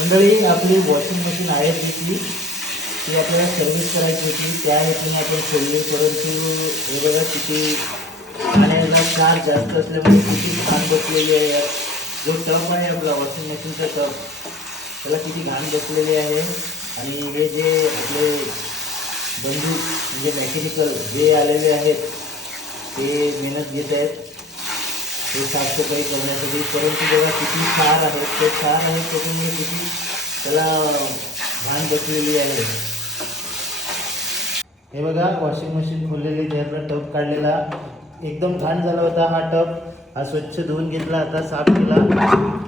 मंडळी आपली washing machine आहे ती आपल्याला सर्व्हिस करायची होती, त्या हेतून आपण खोलली. परंतु हे बघा किती पाण्याचा क्षार जास्त असल्यामुळे किती घाण बसलेली आहे. जो टब आहे आपला वॉशिंग मशीनचा टब, त्याला किती घाण बसलेली आहे. आणि हे जे आपले बंधू म्हणजे मेकॅनिकल जे आलेले आहेत ते मेहनत घेत आहेत ते साफसफाई करण्यासाठी. परंतु बघा किती क्षार आहेत, ते क्षार आहेत त्याच्यामुळे किती त्याला घाण बसलेली आहे. हे बघा वॉशिंग मशीन खोललेली, त्यातला टब काढलेला, एकदम घाण झाला होता हा टब. हा स्वच्छ धुवून घेतला, आता साफ केला.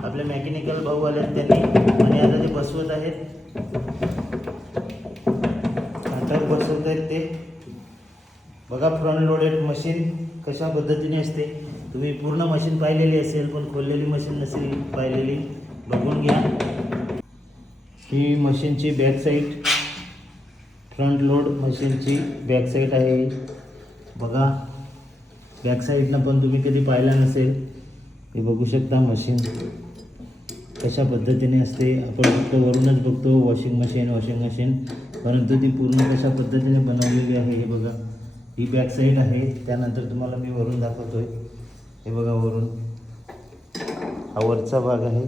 आपले मेकॅनिकल भाऊ आले त्यांनी आणि आता ते बसवत आहेत. हा टब बसवत आहेत ते. बघा फ्रंट लोडेड मशीन कशा पद्धतीने असते. तुम्ही पूर्ण मशीन पाहिलेली असेल पण खोललेली मशीन नसेल पाहिलेली, बघून घ्या. ही मशीनची बॅक साईड, फ्रंट लोड मशीनची बॅक साईड आहे. बघा बॅक साईडनं पण तुम्ही कधी पाहिला नसेल. हे बघू शकता मशीन कशा पद्धतीने असते. आपण फक्त वरूनच बघतो वॉशिंग मशीन, परंतु ती पूर्ण कशा पद्धतीने बनवलेली आहे हे बघा. ही बॅक साईड आहे. त्यानंतर तुम्हाला मी वरून दाखवतोय. हे बघा वरून हा वरचा भाग आहे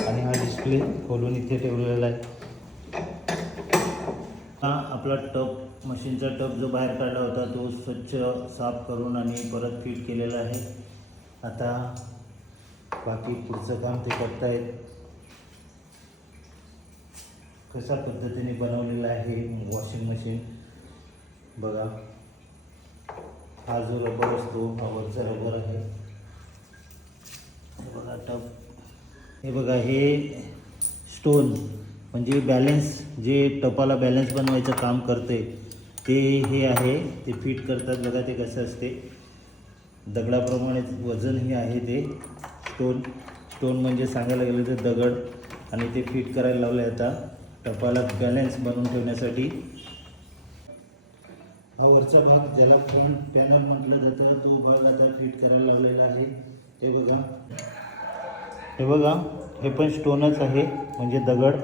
आणि हा डिस्प्ले खोलून इथे ठेवलेला आहे. हा आपला टब, मशीनचा टब जो बाहेर काढला होता तो स्वच्छ साफ करून आणि परत फिट केलेला आहे. आता बाकी पुढचं काम ते करतायत. कशा पद्धतीने बनवलेलं आहे वॉशिंग मशीन बघा. हा जो रबर असतो हा वरचा रबर आहे. हे बघा टब, हे बघा हे स्टोन म्हणजे बॅलेन्स, जे टपाला बॅलेन्स बनवायचं काम करते ते हे आहे. ते फिट करतात बघा. ते कसं असते दगडाप्रमाणे वजन हे आहे ते स्टोन म्हणजे सांगायला गेलं तर दगड. आणि ते फिट करायला लावलं आहे आता टपाला बॅलेन्स बनवून ठेवण्यासाठी. हा वरचा भाग ज्याला फ्रंट पॅनल म्हटलं जातं तो भाग आता फिट करायला लावलेला आहे. हे बघा, हे बघा हे पण स्टोनच आहे म्हणजे दगड.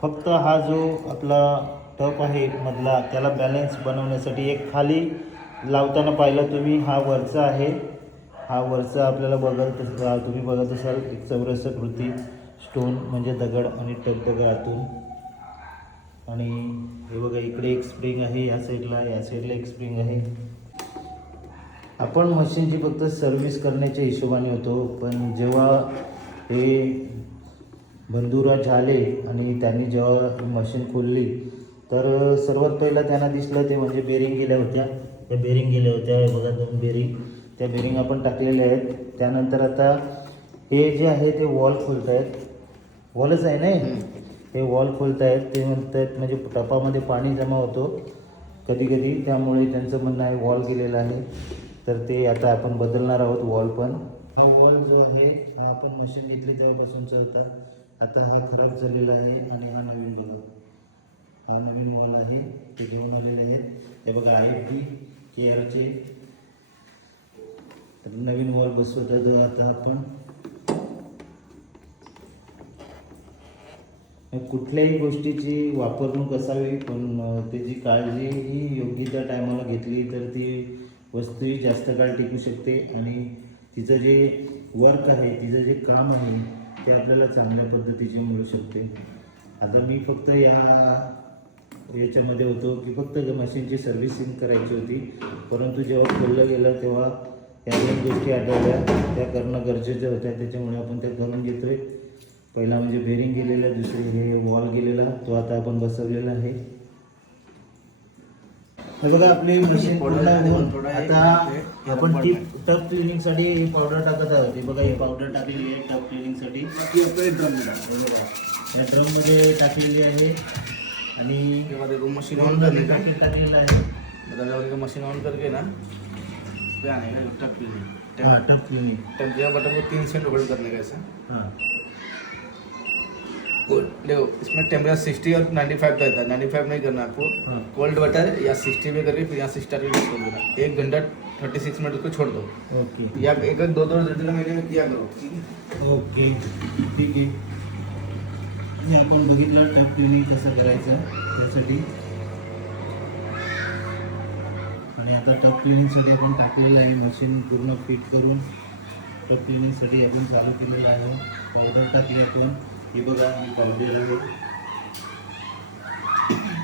फक्त हा जो आपला टप आहे मधला त्याला बॅलेन्स बनवण्यासाठी एक खाली लावताना पाहिलं तुम्ही, हा वरचा आहे. हा वरचा आपल्याला तुम्ही बघत असाल एक चौरस कृती स्टोन म्हणजे दगड आणि टप दगड आतून. आणि हे बघा इकडे एक स्प्रिंग आहे, या साईडला एक स्प्रिंग आहे. आपण मशीनची फक्त सर्व्हिस करण्याच्या हिशोबाने होतो, पण जेव्हा हे बंधुराज झाले आणि त्यांनी जेव्हा मशीन खोलली तर सर्वात पहिला त्यांना दिसलं ते म्हणजे बेरिंग गेल्या होत्या. त्या बेरिंग गेल्या होत्या. हे बघा 2 बेरिंग, त्या बेरिंग आपण टाकलेल्या आहेत. त्यानंतर आता हे जे आहे ते वॉल खोलत आहेत. वॉलच आहे नाही, हे वॉल खोलत आहेत. ते म्हणतात म्हणजे टपामध्ये पाणी जमा होतो कधी कधी, त्यामुळे त्यांचं म्हणणं आहे वॉल गेलेला आहे. तर ते आता आपण बदलणार आहोत वॉल पण. हा वॉल जो आहे हा आपण मशीन घेतली तेव्हापासूनचा होता. आता हा खराब झालेला आहे आणि हा नवीन बघा, हा नवीन वॉल आहे ते घेऊन आलेले आहेत. हे बघा IFB केअरचे तर नवीन वॉल बसवतात आता आपण. कुठल्याही गोष्टीची वापरणूक असावी पण त्याची काळजी ही योग्य त्या टायमाला घेतली तर ती वस्तूही जास्त काळ टिकू शकते आणि तिचं जे वर्क आहे, तिचं जे काम आहे ते आपल्याला चांगल्या पद्धतीचे मिळू शकते. आता मी फक्त याच्यामध्ये होतो की फक्त मशीनची सर्व्हिसिंग करायची होती, परंतु जेव्हा खोललं गेलं तेव्हा या 2 गोष्टी आढळल्या, त्या करणं गरजेच्या होत्या. त्याच्यामुळे आपण त्या करून घेतोय. पहिला म्हणजे बेरिंग गेलेला, दुसरी हे वॉल गेलेला, तो आता आपण बसवलेला आहे. हे बघा आपली मशीन पूर्ण होऊन आता आपण ती टब क्लिनिंगसाठी पावडर टाकत आहोत. हे बघा हे पावडर टाकलेली आहे टब क्लिनिंगसाठी. या ड्रममध्ये टाकलेली आहे आणि मशीन ऑन करने का टाकलेलं आहे. मतलब मशीन ऑन करके ना क्या है ना टप क्लीनिंग। हाँ टब क्लीनिंग। टेम्परेचर बटन को 3 सेकंड होल्ड करने का ऐसा। हाँ देखो इसमें टेम्परेचर 60 और 95 का रहता है। 95 नहीं करना आपको। हाँ। कोल्ड वाटर या 60 में करके फिर यहाँ से स्टार्ट कर देना। 1 घंटा 36 मिनट उसको छोड़ दो। ओके या एक एक दो महीने में किया करो, ठीक है। ओके ठीक आहे. हे आपण बघितलं टप क्लिनिंग कसं करायचं त्यासाठी. आणि आता टप क्लिनिंगसाठी आपण टाकलेलं आहे मशीन पूर्ण फिट करून टप क्लिनिंगसाठी आपण चालू केलेलं आहे. पावडर टाकली आपण. हे बघा मी पावडर आहे